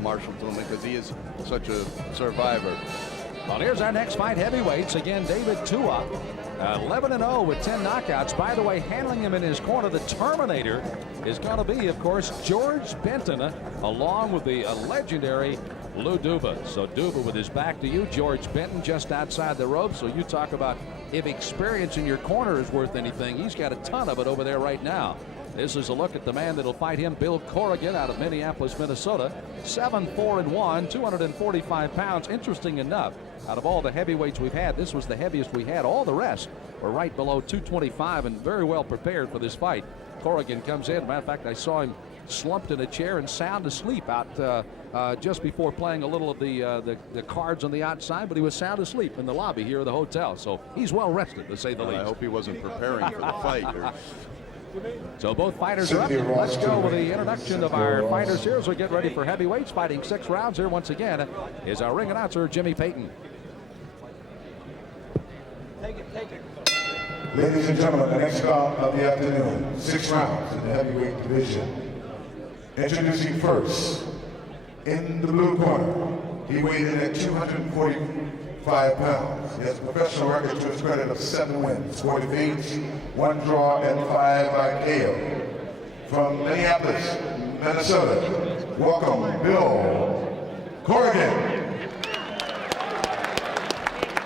Marshall Tillman, because he is such a survivor. Well, here's our next fight, heavyweights. Again, David Tua, 11-0 with 10 knockouts. By the way, handling him in his corner, the Terminator, is going to be, of course, George Benton, along with the legendary Lou Duva. So Duva with his back to you, George Benton just outside the ropes. So you talk about if experience in your corner is worth anything, he's got a ton of it over there right now. This is a look at the man that'll fight him, Bill Corrigan, out of Minneapolis, Minnesota. 7-4-1, 245 pounds. Interesting enough, out of all the heavyweights we've had, this was the heaviest we had. All the rest were right below 225 and very well prepared for this fight. Corrigan comes in. Matter of fact, I saw him slumped in a chair and sound asleep out just before playing a little of the cards on the outside, but he was sound asleep in the lobby here of the hotel. So he's well rested, to say the least. I hope he wasn't preparing for the fight. So both fighters are up. Let's go with the introduction of our fighters here as we get ready for heavyweights. Fighting 6 rounds here once again is our ring announcer, Jimmy Payton. Take it. Ladies and gentlemen, the next bout of the afternoon, 6 rounds in the heavyweight division. Introducing first, in the blue corner, he weighed in at 245 pounds. He has a professional record to his credit of 7 wins, 4 defeats, 1 draw, and 5 by KO. From Minneapolis, Minnesota, welcome Bill Corrigan.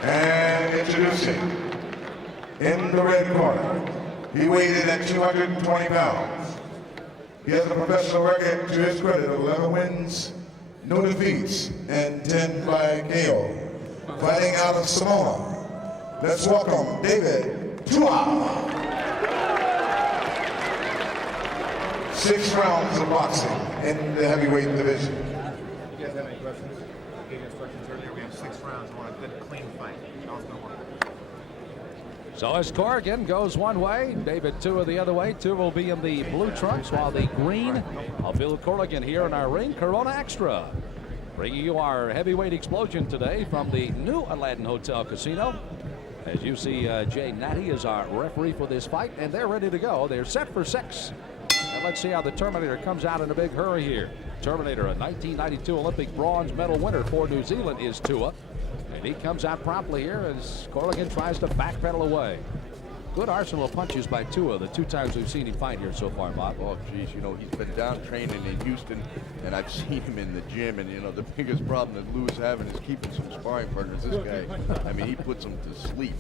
And introducing, in the red corner, he weighed in at 220 pounds. He has a professional record to his credit of 11 wins, no defeats, and 10 by KO. Fighting out of Samoa, let's welcome David Tua. 6 rounds of boxing in the heavyweight division. If you guys have any questions, I gave you instructions earlier. We have 6 rounds. We want a good, clean fight. All's gonna work. So as Corrigan goes one way, David Tua the other way. Tua will be in the blue trunks, while the green of Bill Corrigan here in our ring. Corona Extra, bringing you our heavyweight explosion today from the new Aladdin Hotel Casino. As you see, Jay Natty is our referee for this fight, and they're ready to go. They're set for 6. And let's see how the Terminator comes out in a big hurry here. Terminator, a 1992 Olympic bronze medal winner for New Zealand, is Tua. And he comes out promptly here as Corrigan tries to backpedal away. Good arsenal of punches by Tua the 2 times we've seen him fight here so far, Bob. Oh, geez, you know, he's been down training in Houston, and I've seen him in the gym, and, you know, the biggest problem that Lou's having is keeping some sparring partners. This guy, I mean, he puts them to sleep.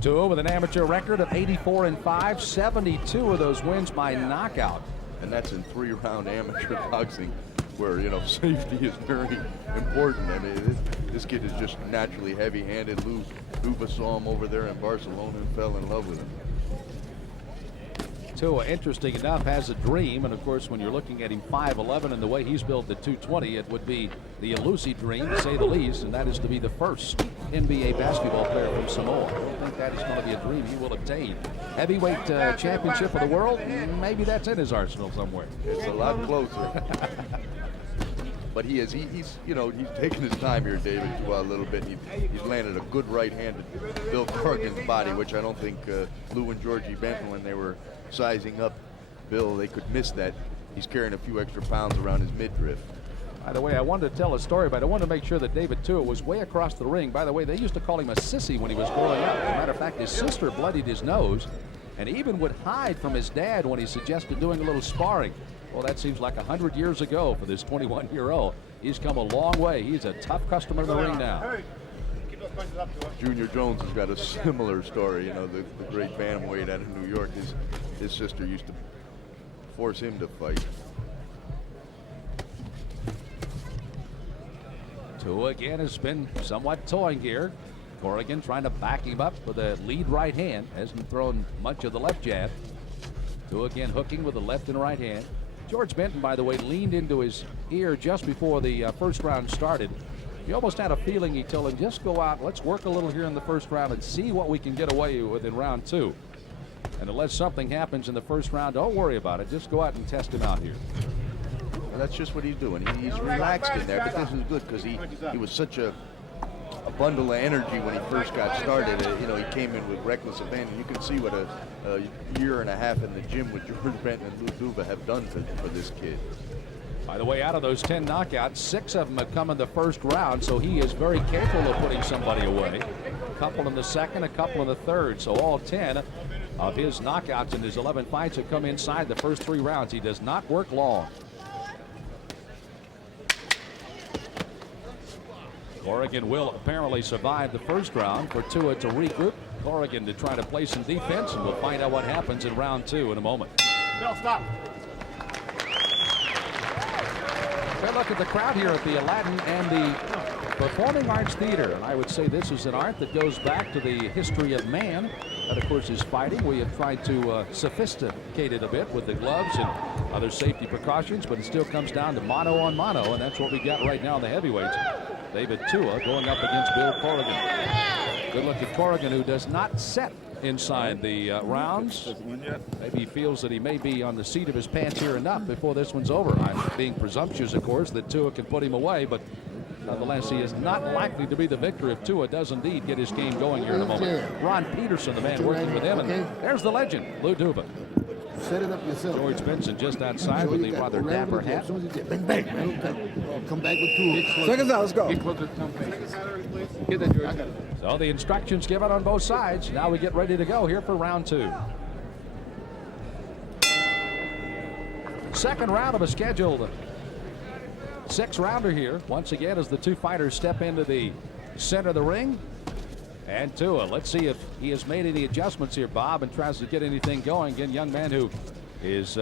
Tua with an amateur record of 84-5, 72 of those wins by knockout. And that's in 3-round amateur boxing, where, you know, safety is very important. I mean, this kid is just naturally heavy-handed. Lou Duva saw him over there in Barcelona and fell in love with him. Tua, interesting enough, has a dream, and of course, when you're looking at him 5'11" and the way he's built at 220, it would be the elusive dream, to say the least, and that is to be the first NBA basketball player from Samoa. I don't think that is going to be a dream he will obtain. Heavyweight championship of the world, maybe that's in his arsenal somewhere. It's a lot closer. But he's you know, he's taking his time here, David, a little bit. He's landed a good right hand at Bill Corrigan's body, which I don't think Lou and Georgie Benton, when they were sizing up Bill, they could miss that. He's carrying a few extra pounds around his midriff. By the way, I wanted to tell a story, but I wanted to make sure that David Tua was way across the ring. By the way, they used to call him a sissy when he was growing up. As a matter of fact, his sister bloodied his nose and even would hide from his dad when he suggested doing a little sparring. Well, that seems like 100 years ago for this 21-year-old. He's come a long way. He's a tough customer in the ring now. Junior Jones has got a similar story. You know, the great bantamweight out of New York. His sister used to force him to fight. Tua again has been somewhat toying here. Corrigan trying to back him up with a lead right hand. Hasn't thrown much of the left jab. Tua again hooking with the left and right hand. George Benton, by the way, leaned into his ear just before the first round started. You almost had a feeling he told him, just go out, let's work a little here in the first round and see what we can get away with in round 2. And unless something happens in the first round, don't worry about it. Just go out and test him out here. Well, that's just what he's doing. He's relaxed in there, but this is good because he was such a bundle of energy when he first got started. You know, he came in with reckless abandon. You can see what a year and a half in the gym with George Benton and Lou Duva have done for this kid. By the way, out of those 10 knockouts, 6 of them have come in the first round, so he is very capable of putting somebody away. A couple in the second, a couple in the third, so all 10 of his knockouts in his 11 fights have come inside the first 3 rounds. He does not work long. Corrigan will apparently survive the first round. For Tua to regroup, Corrigan to try to play some defense, and we'll find out what happens in round 2 in a moment. Bill, stop. Fair look at the crowd here at the Aladdin and the Performing Arts Theater. And I would say this is an art that goes back to the history of man. That, of course, is fighting. We have tried to sophisticate it a bit with the gloves and other safety precautions, but it still comes down to mano on mano, and that's what we got right now in the heavyweights. David Tua going up against Bill Corrigan. Good look at Corrigan, who does not set inside the rounds. Maybe he feels that he may be on the seat of his pants here enough before this one's over. I'm being presumptuous, of course, that Tua can put him away, but nonetheless, he is not likely to be the victor if Tua does indeed get his game going here in a moment. Ron Peterson, the man working with him, and there's the legend, Lou Duva. Set it up yourself. George Benson just outside with the rather dapper hat. Bang, bang, man. Come back with 2. Seconds out, let's go. Get that, George. So the instructions given on both sides. Now we get ready to go here for round 2. Second round of a scheduled 6-rounder here. Once again, as the 2 fighters step into the center of the ring. And Tua, let's see if he has made any adjustments here, Bob, and tries to get anything going. Again, young man who is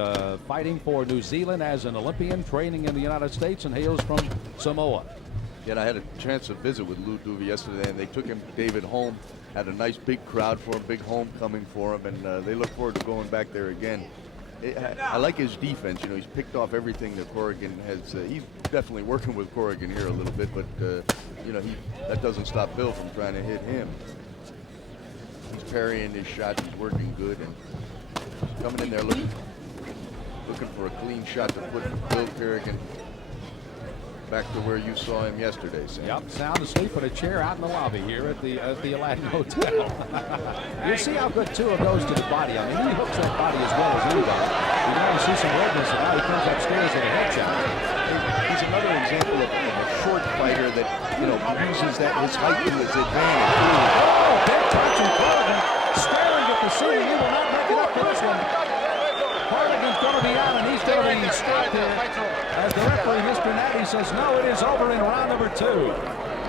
fighting for New Zealand as an Olympian, training in the United States, and hails from Samoa. Yeah, and I had a chance to visit with Lou Duva yesterday, and they took him, David, home. Had a nice big crowd for him, big homecoming for him, and they look forward to going back there again. I like his defense. You know, he's picked off everything that Corrigan has. He's definitely working with Corrigan here a little bit, but you know, that doesn't stop Bill from trying to hit him. He's parrying his shots. He's working good and coming in there looking for a clean shot to put Bill Corrigan back to where you saw him yesterday, Sam. Yep, sound asleep in a chair out in the lobby here at the Aladdin Hotel. You see how good Tua goes to the body. I mean, he hooks that body as well as anybody. You now see some redness, and now he comes upstairs with a headshot. He's another example of a short fighter that, you know, uses his height to his advantage. Oh, big touch and Corrigan staring at the ceiling. He will not make it up for this one. Corrigan's going to be out, and he's going to be stopped here. As the referee, Mr. Natty, says, no, it is over in round number 2.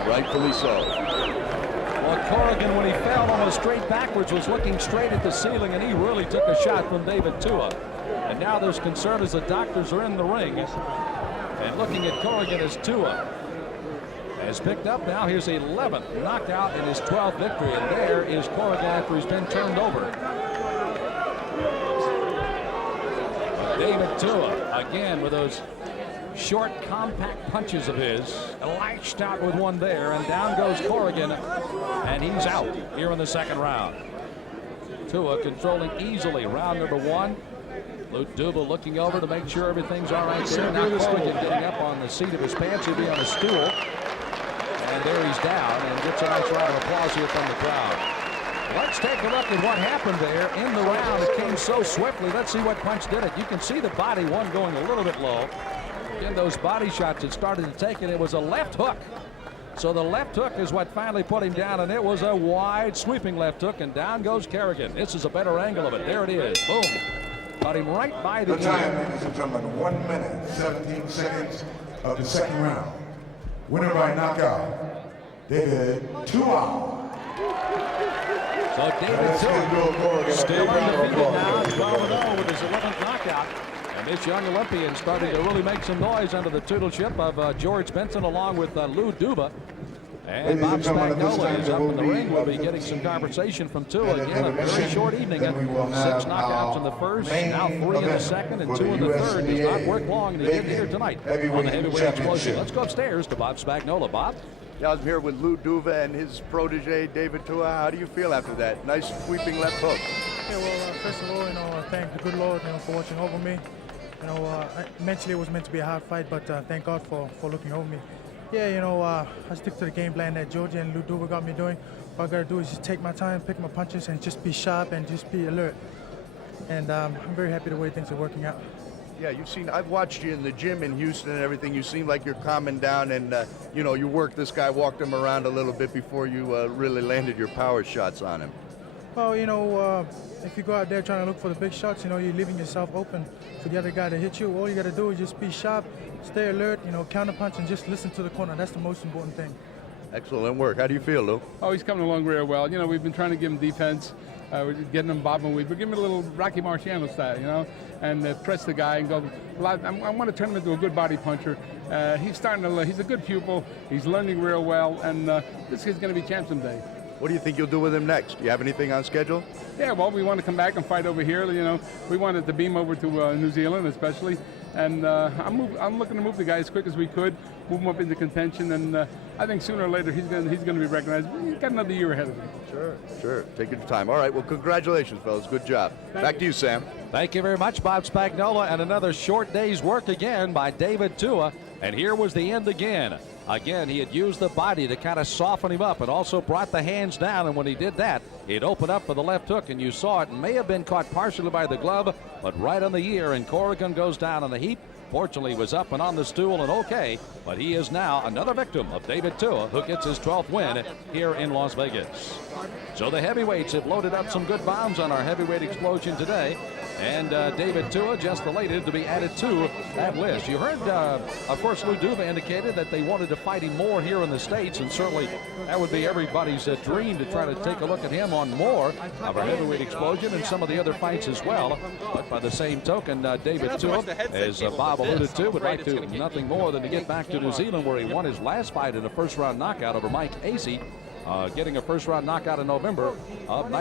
Rightfully so. Well, Corrigan, when he fell almost straight backwards, was looking straight at the ceiling, and he really took a shot from David Tua. And now there's concern as the doctors are in the ring. And looking at Corrigan as Tua has picked up now his 11th knockout and his 12th victory. And there is Corrigan after he's been turned over. David Tua, again with those short, compact punches of his, lashed out with one there, and down goes Corrigan, and he's out here in the second round. Tua controlling easily round number 1. Lou Duva looking over to make sure everything's all right there. Now Corrigan getting up on the seat of his pants. He'll be on a stool. And there he's down, and gets a nice round of applause here from the crowd. Let's take a look at what happened there in the round. It came so swiftly. Let's see what punch did it. You can see the body one going a little bit low. Again, those body shots had started to take it. It was a left hook. So the left hook is what finally put him down, and it was a wide sweeping left hook, and down goes Corrigan. This is a better angle of it. There it is. Boom. Got him right by the The time, ladies and gentlemen, 1 minute, 17 seconds of the second round. Winner by knockout, David Tua. So David Tua still undefeated now, 12-0 with his 11th knockout. And this young Olympian starting to really make some noise under the tuteleship of George Benson along with Lou Duva. And Bob Spagnola is up in the ring. We'll be getting some conversation from Tua. Again, a very short evening. 6 knockouts in the first, now 3 in the second, and 2 in the third. Does not work long, and he did here tonight on the heavyweight explosion. Let's go upstairs to Bob Spagnola. Bob? Yeah, I'm here with Lou Duva and his protege, David Tua. How do you feel after that? Nice sweeping left hook. Yeah, well, first of all, thank the good Lord, for watching over me. Mentally it was meant to be a hard fight, but thank God for looking over me. Yeah, I stick to the game plan that Georgia and Lou Duva got me doing. All I gotta do is just take my time, pick my punches, and just be sharp and just be alert. And I'm very happy the way things are working out. Yeah, I've watched you in the gym in Houston and everything. You seem like you're calming down, and you worked this guy, walked him around a little bit before you really landed your power shots on him. Well, if you go out there trying to look for the big shots, you're leaving yourself open for the other guy to hit you. All you got to do is just be sharp, stay alert, counter punch, and just listen to the corner. That's the most important thing. Excellent work. How do you feel, Lou? Oh, he's coming along real well. We've been trying to give him defense. We're getting him bobbing weave. We're giving him a little Rocky Marciano style, and press the guy and go. I want to turn him into a good body puncher. He's a good pupil. He's learning real well, and this kid's going to be champ someday. What do you think you'll do with him next? Do you have anything on schedule? Yeah, well, we want to come back and fight over here. We wanted to beam over to New Zealand, especially, and I'm looking to move the guy as quick as we could, move him up into contention, and I think sooner or later he's going to be recognized. He's got another year ahead of him. Sure. Take your time. All right. Well, congratulations, fellas. Good job. Back to you, Sam. Thank you very much, Bob Spagnola, and another short day's work again by David Tua. And here was the end again. Again, he had used the body to kind of soften him up and also brought the hands down. And when he did that, it opened up for the left hook. And you saw it may have been caught partially by the glove, but right on the ear. And Corrigan goes down on the heap. Fortunately, was up and on the stool and okay. But he is now another victim of David Tua, who gets his 12th win here in Las Vegas. So the heavyweights have loaded up some good bombs on our heavyweight explosion today. And David Tua just elated to be added to that list. You heard, of course, Lou Duva indicated that they wanted to fight him more here in the States, and certainly that would be everybody's dream to try to take a look at him on more of our heavyweight explosion and some of the other fights as well. But by the same token, David Tua, as Bob alluded to, would like to nothing more than to get back to New Zealand, where he won his last fight in a first-round knockout over Mike Acey, getting a first-round knockout in November of